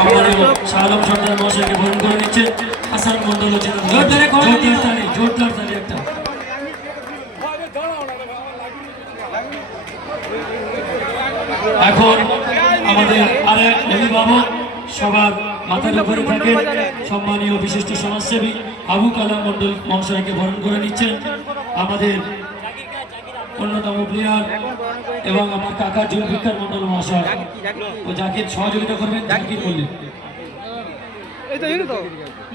সম্মানীয় শাহলম সর্দার মহাশয়কে বরণ করে নিচ্ছে হাসান মন্ডল। জোরদার তালি একটা। এখন আমাদের আরেক অভিভাবক সবার মাথার উপরে থাকেন সম্মানীয় বিশিষ্ট সমাজসেবী আবু কালাম মন্ডল মহাশয়কে বরণ করে নিচ্ছেন আমাদের অন্যতম প্লেয়ার এবং আমার কাকা জুলফিকার মন্ডল মহাশয় ও যাকে সহযোগিতা করবেন জাকির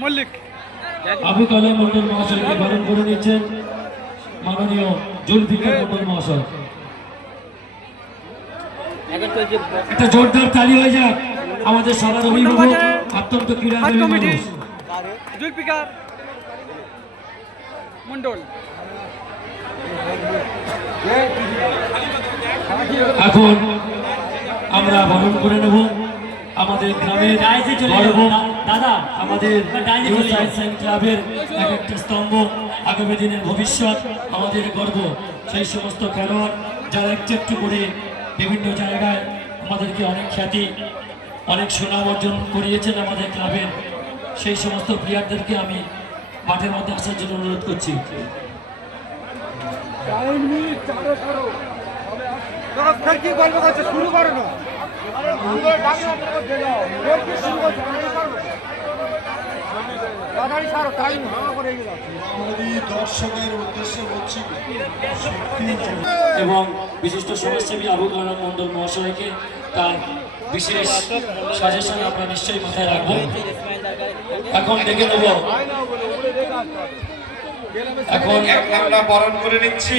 মল্লিক। আবু কালাম মন্ডল মহাশয়কে বরণ করে নিচ্ছেন মাননীয় জুলফিকার মন্ডল মহাশয়। একটা জোরদার তালি হয়ে যাক আমাদের সবার অভিভাবক অত্যন্ত ক্রীড়াপ্রেমী মানুষ জুলফিকার মন্ডল। এখন আমরা বরণ করে নেব আমাদের গ্রামের গর্ব দাদা, আমাদের ক্লাবের এক একটা স্তম্ভ, আগামী দিনের ভবিষ্যৎ, আমাদের গর্ব সেই সমস্ত খেলোয়াড় যারা একটু একটু করে বিভিন্ন জায়গায় আমাদেরকে অনেক খ্যাতি অনেক সুনাম অর্জন করিয়েছেন আমাদের ক্লাবের, সেই সমস্ত প্লেয়ারদেরকে আমি মাঠের মধ্যে আসার জন্য অনুরোধ করছি। শুরু করো না এবং বিশিষ্ট সমাজসেবী আবু কালাম মন্ডল মহাশয়কে তার বিশেষ সাজেশন আমরা নিশ্চয়ই মাথায় রাখবো। এখন ডেকে নেব, এখন আমরা বরণ করে নিচ্ছি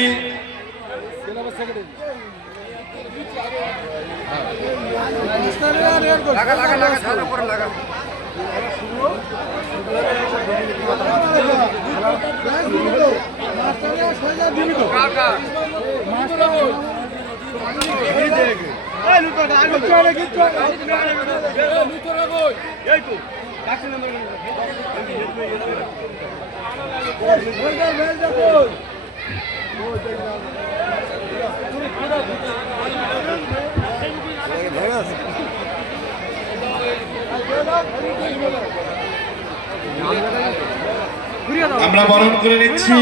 আমরা বরণ করে নিচ্ছি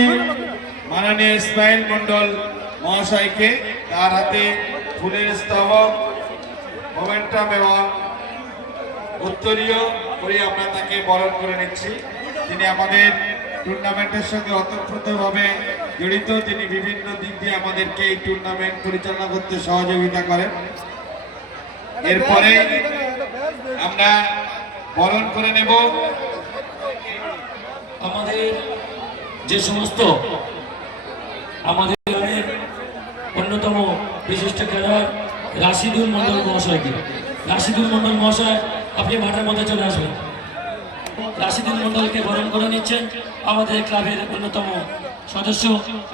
মাননীয় ইসমাইল মন্ডল মহাশয়কে। তার হাতে ফুলের স্তবক, মোমেন্টাম এবং উত্তরীয় করে আমরা তাকে বরণ করে নিচ্ছি। তিনি আমাদের টুর্নামেন্টের সঙ্গে ওতপ্রোতভাবে জড়িত। তিনি বিভিন্ন দিক দিয়ে আমাদেরকে এই টুর্নামেন্ট পরিচালনা করতে সহযোগিতা করেন। এরপরে আমরা বরণ করে নেব আমাদের যে সমস্ত আমাদের অন্যতম বিশিষ্ট খেলোয়াড় রাশিদুল মন্ডল মহাশয়কে। রাশিদুল মন্ডল মহাশয় আপনি মাঠের মধ্যে চলে আসবেন। রাশিদুল মন্ডলকে বরণ করে নিচ্ছেন আমাদের ক্লাবের অন্যতম সদস্য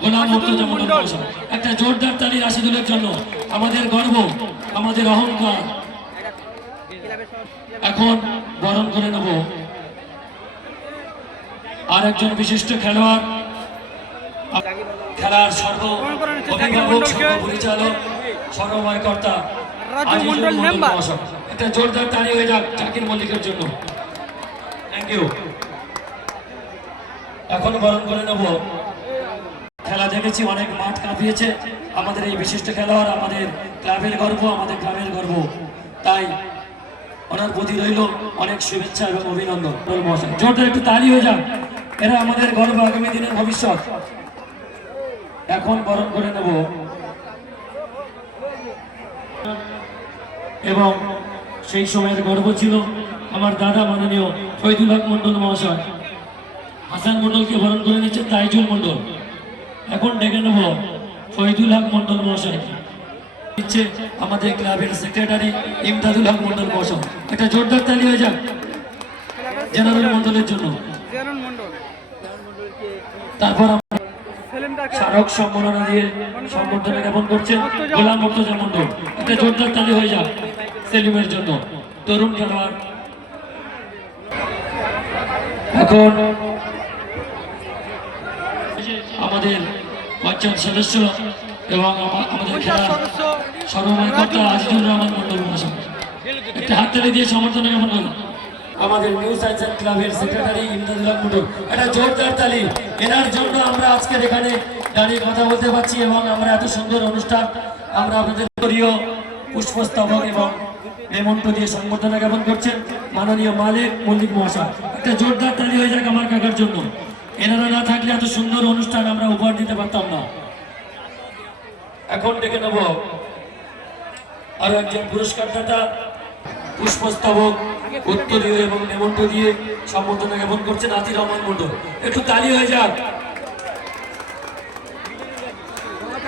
গোলাম মুর্তজা মন্ডল মহাশয়। একটা জোরদার তালি রাশিদুলের জন্য, আমাদের গর্ব, আমাদের অহংকার। এখন বরণ করে নেব আর একজন বিশিষ্ট খেলোয়াড়, খেলার সর্ব অভিভাবক, সর্বপরিচালক, সর্বময়কর্তা একটা জোরদার তালি হয়ে যাক জাকির মল্লিকের জন্য। Thank you. এখন বরণ করে নেব, খেলা দেখেছি অনেক মাঠ কাঁপিয়েছে আমাদের এই বিশিষ্ট খেলোয়াড়, আমাদের ক্লাবের গর্ব, আমাদের গ্রামের গর্ব, তাই ওনার প্রতি রইল অনেক শুভেচ্ছা এবং অভিনন্দন। জোরদার একটু তালি হয়ে যাক, এরা আমাদের গর্ব, আগামী দিনের ভবিষ্যৎ। এখন বরণ করে নেব এবং সেই সময়ের গর্ব ছিল আমার দাদা মাননীয় ফৈদুল হক মন্ডল মহাশয়। হাসান মন্ডলকে বরণ করে নিচ্ছে তাইজুল মন্ডল। এখন ডেকে নেব ফৈদুল হক মন্ডল মহাশয়, দিচ্ছে আমাদের ক্লাবের সেক্রেটারি ইমদাদুল হক মন্ডল মহাশয়। একটা জোরদার তালি হয়ে যাক জেনারেল মন্ডলের জন্য। তারপর স্মারক সম্মাননা দিয়ে সম্বর্ধনা জ্ঞাপন করছেন গোলাম মুর্তজা মন্ডল। একটা জোরদার তালি হয়ে যাক সেলিমের জন্য, তরুণ খেলোয়াড়। এখন আমাদের পঞ্চায়েত সদস্য এবং আমাদের খেলা সর্বময় কর্তা আজিজুর রহমান মন্ডল মহাশয়। একটা হাততালি দিয়ে সমর্থন জ্ঞাপন করুন। আমাদের নিউ সায়েন্স ক্লাবের সেক্রেটারি ইমদাদুল হক মুন্ডু, একটা জোরদার তালি এনার জন্য আমরা আজকের এখানে দাঁড়িয়ে কথা বলতে পারছি এবং আমরা এত সুন্দর অনুষ্ঠান আমরা আপনাদের প্রিয় পুষ্পস্তবক এবং মেমন্টো দিয়ে সংবর্ধনা জ্ঞাপন করছেন মাননীয় মালিক মল্লিক মহাশয়। একটা জোরদার তালি হয়ে যাক আমার কাকার জন্য। এনারা না থাকলে এত সুন্দর অনুষ্ঠান আমরা উপহার দিতে পারতাম না। এখন ডেকে নেব আরো একজন পুরস্কারদাতা, পুষ্পস্তবক উত্তরীয় এবং মেমন্টো দিয়ে সম্বর্ধনা জ্ঞাপন করছেন আতির রহমান মন্ডল। একটু তালি হয়ে যাক।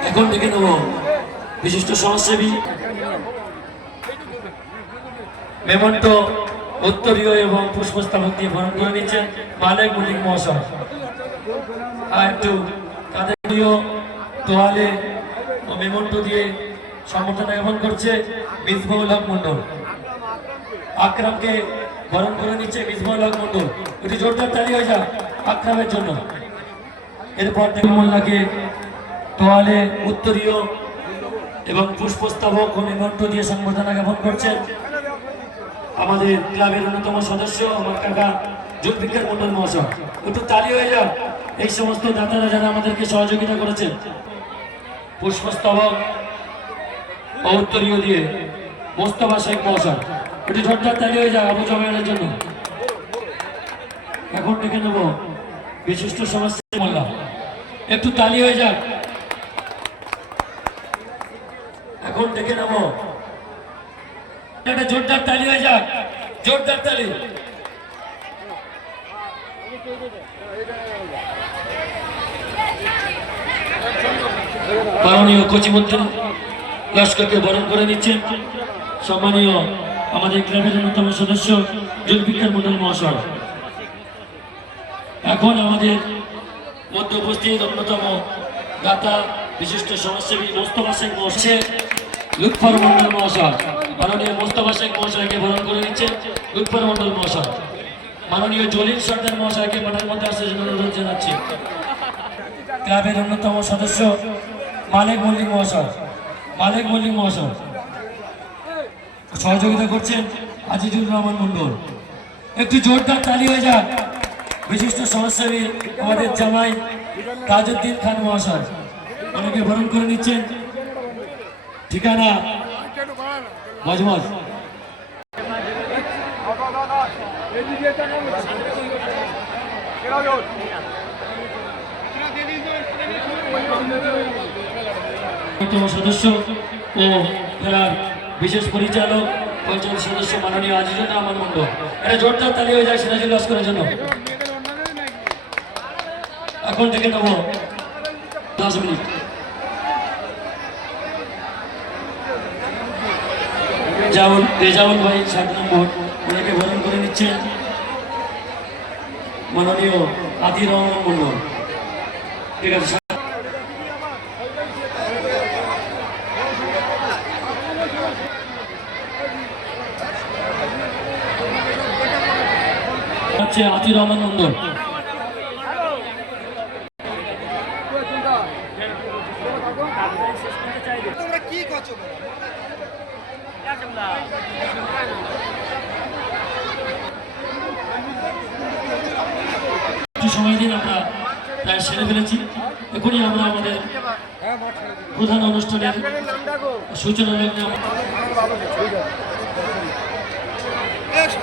এখন ডেকে নেব বিশিষ্ট সমাজসেবী, মেমন্টো উত্তরীয় এবং পুষ্পস্তবক দিয়ে বরণ করে নিচ্ছেন মালিক মল্লিক মহাশয়। আর একটু তাদের তোয়ালে ও মেমন্টো দিয়ে সম্বর্ধনা জ্ঞাপন করছে মিসবাহুল হক মন্ডল। আকরামকে বরণ করে নিচ্ছে মিসবাহুল হক মন্ডল। একটু জোরদার তালি হয়ে যাক আকরামের জন্য। এরপর মোল্লাকে তোয়ালে উত্তরীয় এবং পুষ্পস্তবক ও মেমন্টো দিয়ে সম্বর্ধনা জ্ঞাপন করছেন আমাদের ক্লাবের অন্যতম সদস্য আমার কাকা জুলফিকার মন্ডল মহাশয়। একটু তালি হয়ে যাক এই সমস্ত দাতারা যারা আমাদেরকে সহযোগিতা করেছেন। পুষ্পস্তবক ও উত্তরীয় দিয়ে মোস্তফা শেখ মহাশয়। একটু জোরদার তালি হয়ে যাক আবু জামালের জন্য। এখন ডেকে নেব বিশিষ্ট সমাজসেবী মোল্লা। একটু তালি হয়ে যাক। এখন ডেকে নেব একটা জোরদার তালি হয়ে যাক, জোরদার তালি। মাননীয় কচিমন্ত্রী লস্করকে বরণ করে নিচ্ছেন সম্মানীয় আমাদের ক্লাবের অন্যতম সদস্য জুলফিকার মন্ডল মহাশয়। এখন আমাদের মধ্যে উপস্থিত অন্যতম দাতা বিশিষ্ট সমাজসেবী মোস্তফা শেখ মহাশয়, লুৎফর মন্ডল মহাশয়। মাননীয় মোস্তফা শেখ মহাশয়কে বরণ করে নিচ্ছেন লুৎফর মন্ডল মহাশয়। মাননীয় জলিল সর্দার মহাশয়কে মাঠের মধ্যে আসার জন্য অনুরোধ জানাচ্ছি। ক্লাবের অন্যতম সদস্য মালিক মল্লিক মহাশয়, মালিক মল্লিক মহাশয় সহযোগিতা করছেন আজিজুর রহমান মন্ডল। একটু জোরদার তালি হয়ে যাক বিশিষ্ট সমাজসেবী আমাদের জামাই তাজউদ্দিন খান মহাশয়। অনেকে বরণ করে নিচ্ছেন ঠিকানা মজমজ। সদস্য ও খেলার বিশেষ পরিচালক পঞ্চায়েত সদস্য মাননীয় আজিজুর রহমান মন্ডল। এটা জোরদার তালি হয়ে যায় সিরাজুল লস্করের জন্য। এখন থেকে নেব 10 মিনিট। রেজাউল ভাই 7 নম্বর ওনাকে বরণ করে নিচ্ছেন মাননীয় আতির রহমান মন্ডল। ঠিক আছে, আতির রহমান মন্ডল। সময় দিন আমরা প্রায় সেরে ফেলেছি। এখনই আমরা আমাদের প্রধান অনুষ্ঠানের সূচনা লগ্নে